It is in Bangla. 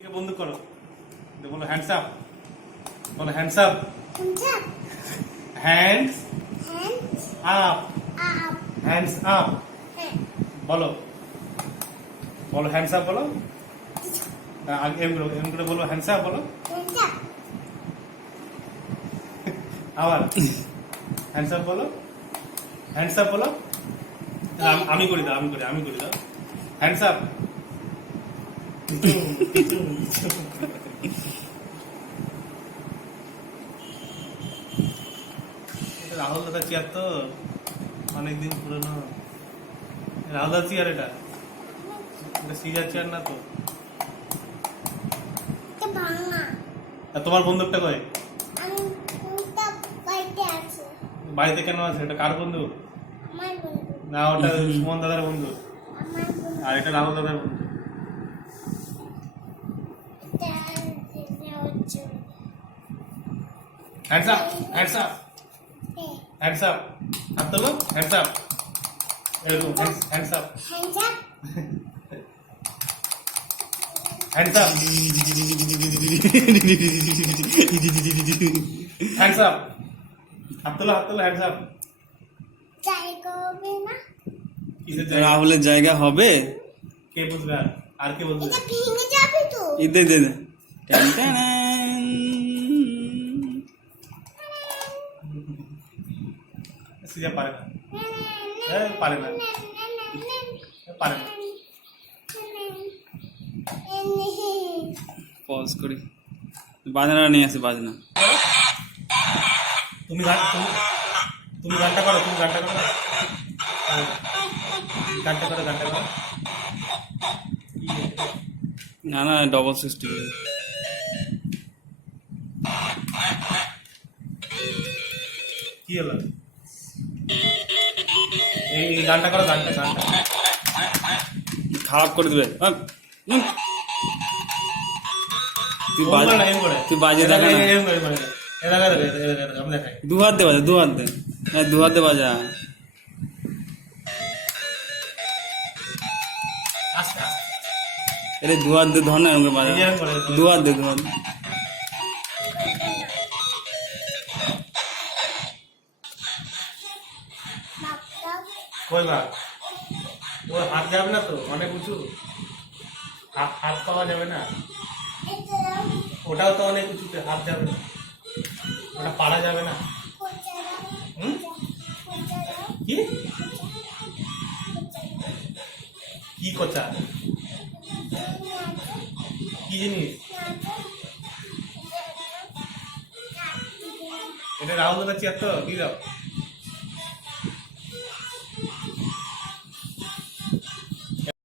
বন্ধ করো, বলো হ্যান্ডস আপ, বলো hands up, hands up, hands up, বলো বলো হ্যান্ডস আপ বলো, এম করে বলো হ্যান্ডস আপ বলো, আবার হ্যান্ডস আপ বলো, হ্যান্ডস আপ বলো, আমি করি দাও, আমি করি দাও, হ্যান্ডস আপ। রাহুল দাদা চেয়ার তো অনেকদিন পুরনো, রাহুল দাদা চেয়ার, এটা সিজার চেয়ার না তো। আর তোমার বন্দুকটা কই? বাড়িতে কেন আছে? এটা কার বন্ধু? না, ওটা সুমন দাদার বন্ধু, আর এটা রাহুল দাদার বন্ধু। Hands up, hands up, hands up, হাত তোলো, হ্যান্ডস আপ, এরকম hands up, hands up, hands up, হাত তোলো, হ্যান্ডস আপ। রাহুলের জায়গা হবে? কে বুঝবে? আর কে বুঝবে? দে দে দে। সিজা পারে না, পারে না, পারে না। পজ করি, বাজনা নিয়ে আসে, বাজনা। তুমি গানটা করো, তুমি গানটা করো, গানটা করো। না না, ডবল সিস্টেম। কি হলো? এই গানটা করো, গানটা খারাপ করে দেবে। তুই বাজে দেখা না, দু হাত দে বাজা, দু হাত দে, দু হাত দে বাজা। আরে দু হাত দে, ধর না এরকম বাজা, দু হাত দে, দু হাত। কই বা ও হাত যাবে না তো, অনেক উঁচু, হাত পাওয়া যাবে না, ওটাও তো অনেক উঁচুতে, হাত যাবে না, ওটা পারা যাবে না। কি কি কোচা, কি জিনিস এটা? রাহুল দাদা চেয়ার তো, দিয়ে দাও।